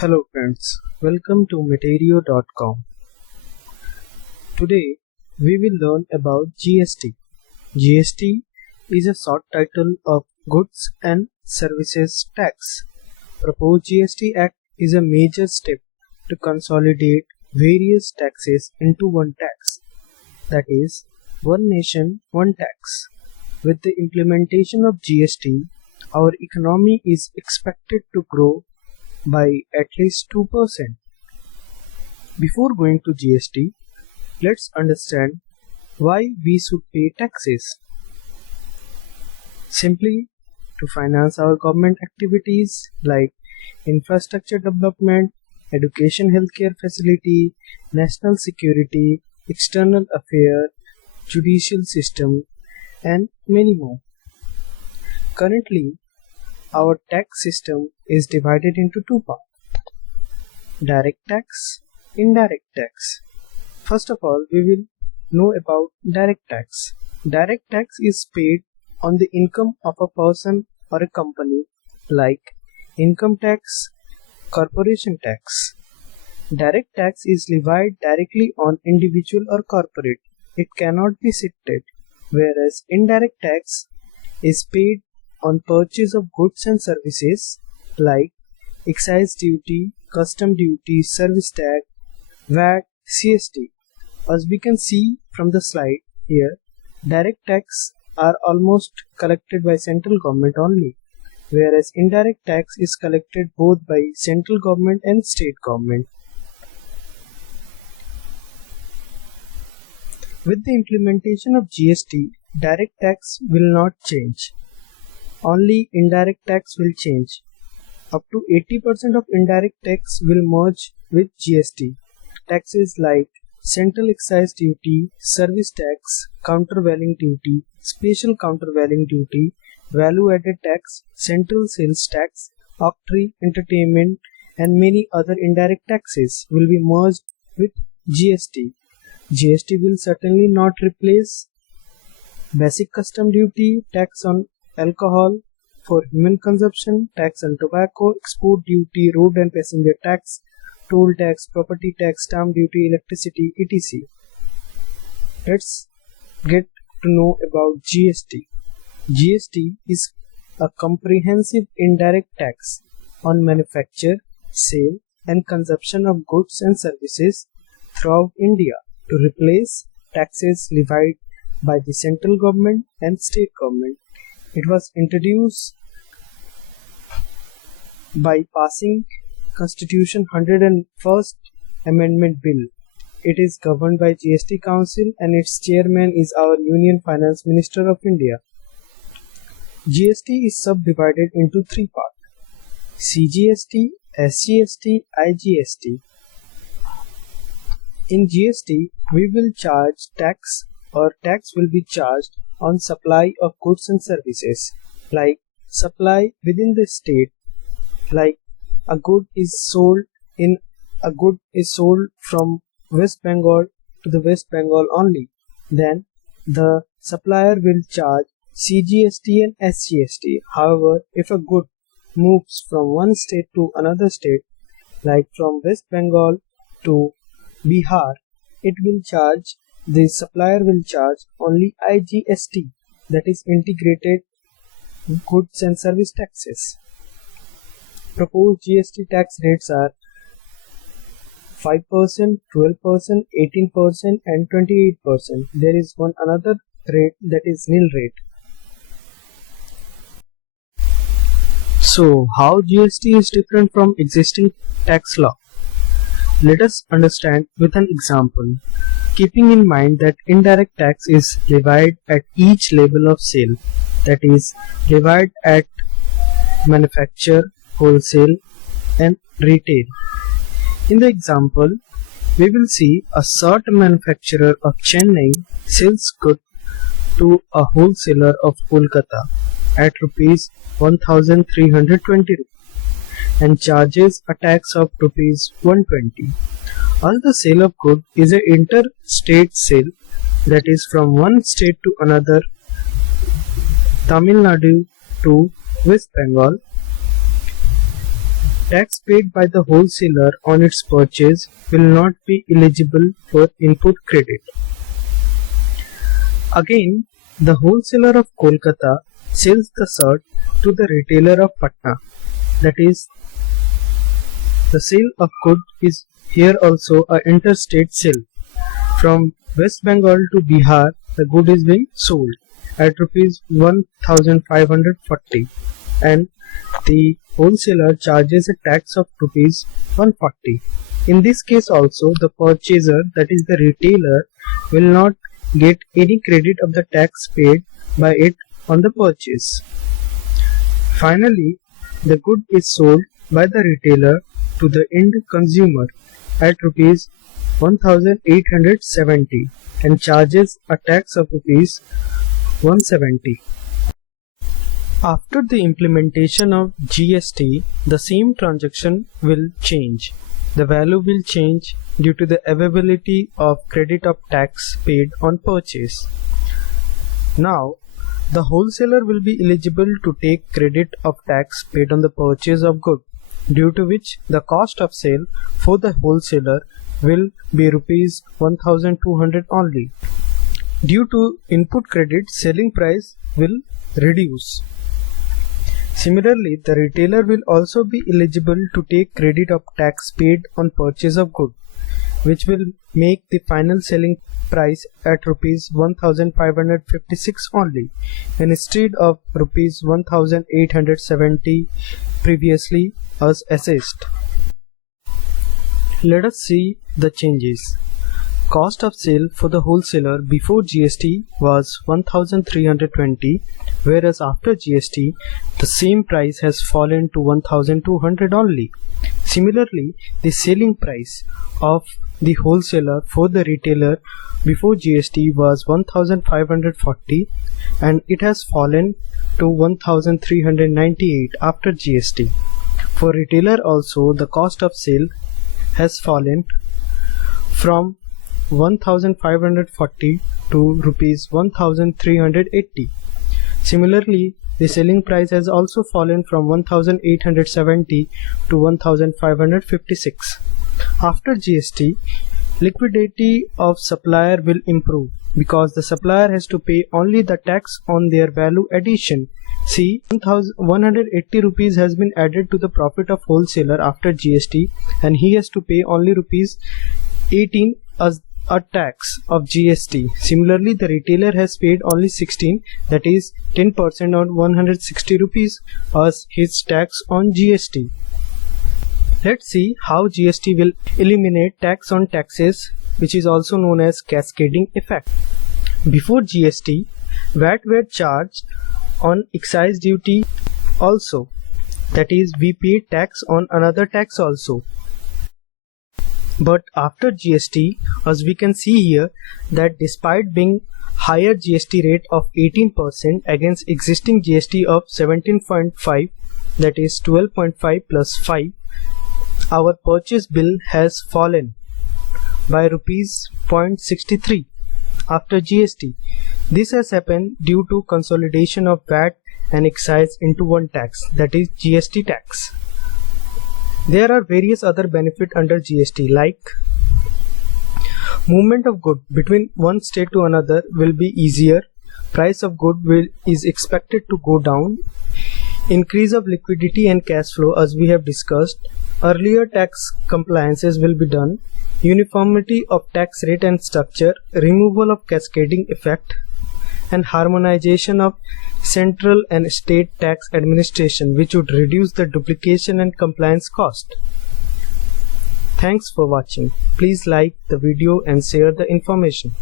Hello friends, welcome to Materio.com. Today we will learn about GST. GST is a short title of Goods and Services Tax. Proposed GST Act is a major step to consolidate various taxes into one tax, that is, one nation, one tax. With the implementation of GST, our economy is expected to grow by at least 2%. Before going to GST, let's understand why we should pay taxes. Simply to finance our government activities like infrastructure development, education, healthcare facility, national security, external affairs, judicial system, and many more. Currently, our tax system is divided into two parts: direct tax, indirect tax. First of all, we will know about direct tax. Direct tax is paid on the income of a person or a company, like income tax, corporation tax. Direct tax is levied directly on individual or corporate. It cannot be shifted, whereas indirect tax is paid on purchase of goods and services like excise duty, custom duty, service tax, VAT, CST. As we can see from the slide here, direct tax are almost collected by central government only, whereas indirect tax is collected both by central government and state government. With the implementation of GST, direct tax will not change. Only indirect tax will change. Up to 80% of indirect tax will merge with GST. Taxes like central excise duty, service tax, countervailing duty, special countervailing duty, value-added tax, central sales tax, octroi, entertainment, and many other indirect taxes will be merged with GST. GST will certainly not replace basic custom duty, tax on alcohol for human consumption, tax on tobacco, export duty, road and passenger tax, toll tax, property tax, stamp duty, electricity, etc. Let's get to know about GST. GST is a comprehensive indirect tax on manufacture, sale, and consumption of goods and services throughout India to replace taxes levied by the central government and state government. It was introduced by passing Constitution 101st Amendment Bill. It is governed by GST Council and its chairman is our Union Finance Minister of India. GST is subdivided into three parts: CGST, SGST, IGST. In GST, we will charge tax or tax will be charged on supply of goods and services, like supply within the state, like a good is sold from West Bengal to the West Bengal only. Then the supplier will charge CGST and SGST. However, if a good moves from one state to another state, like from West Bengal to Bihar, the supplier will charge only IGST, that is integrated goods and service taxes. Proposed GST tax rates are 5%, 12%, 18%, and 28%. There is another rate, that is nil rate. So, how GST is different from existing tax law? Let us understand with an example, keeping in mind that indirect tax is levied at each level of sale, that is, levied at manufacture, wholesale, and retail. In the example, we will see a shirt manufacturer of Chennai sells goods to a wholesaler of Kolkata at rupees 1320 and charges a tax of rupees 120. All the sale of goods is an interstate sale, that is from one state to another, Tamil Nadu to West Bengal. Tax paid by the wholesaler on its purchase will not be eligible for input credit. Again, the wholesaler of Kolkata sells the shirt to the retailer of Patna. That is, the sale of goods is here also a interstate sale. From West Bengal to Bihar, the good is being sold at rupees 1540 and the wholesaler charges a tax of rupees 140. In this case also, the purchaser, that is the retailer, will not get any credit of the tax paid by it on the purchase. Finally, the good is sold by the retailer to the end consumer at rupees 1870 and charges a tax of rupees 170. After the implementation of GST, the same transaction will change. The value will change due to the availability of credit of tax paid on purchase. Now, the wholesaler will be eligible to take credit of tax paid on the purchase of good, due to which the cost of sale for the wholesaler will be rupees 1200 only. Due to input credit, selling price will reduce. Similarly, the retailer will also be eligible to take credit of tax paid on purchase of good, which will make the final selling price at rupees 1556 only, instead of rupees 1870 previously as assessed. Let us see the changes. Cost of sale for the wholesaler before GST was 1320, whereas after GST the same price has fallen to 1200 only. Similarly, the selling price of the wholesaler for the retailer before GST was 1540 and it has fallen to 1398 after GST. For retailer also, the cost of sale has fallen from 1540 to rupees 1380. Similarly, the selling price has also fallen from 1870 to 1556. After GST, liquidity of supplier will improve because the supplier has to pay only the tax on their value addition. See, 180 rupees has been added to the profit of wholesaler after GST and he has to pay only rupees 18 as a tax of GST. Similarly, the retailer has paid only 16, that is 10% on 160 rupees as his tax on GST. Let's see how GST will eliminate tax on taxes, which is also known as cascading effect. Before GST, VAT were charged on excise duty also, that is we paid tax on another tax also. But after GST, as we can see here, that despite being higher GST rate of 18% against existing GST of 17.5, that is 12.5 plus 5, our purchase bill has fallen by rupees 0.63 after GST. This has happened due to consolidation of VAT and excise into one tax, that is GST tax. There are various other benefits under GST, like movement of good between one state to another will be easier, price of good is expected to go down, increase of liquidity and cash flow as we have discussed, earlier tax compliances will be done, uniformity of tax rate and structure, removal of cascading effect, and harmonization of central and state tax administration, which would reduce the duplication and compliance cost. Thanks for watching. Please like the video and share the information.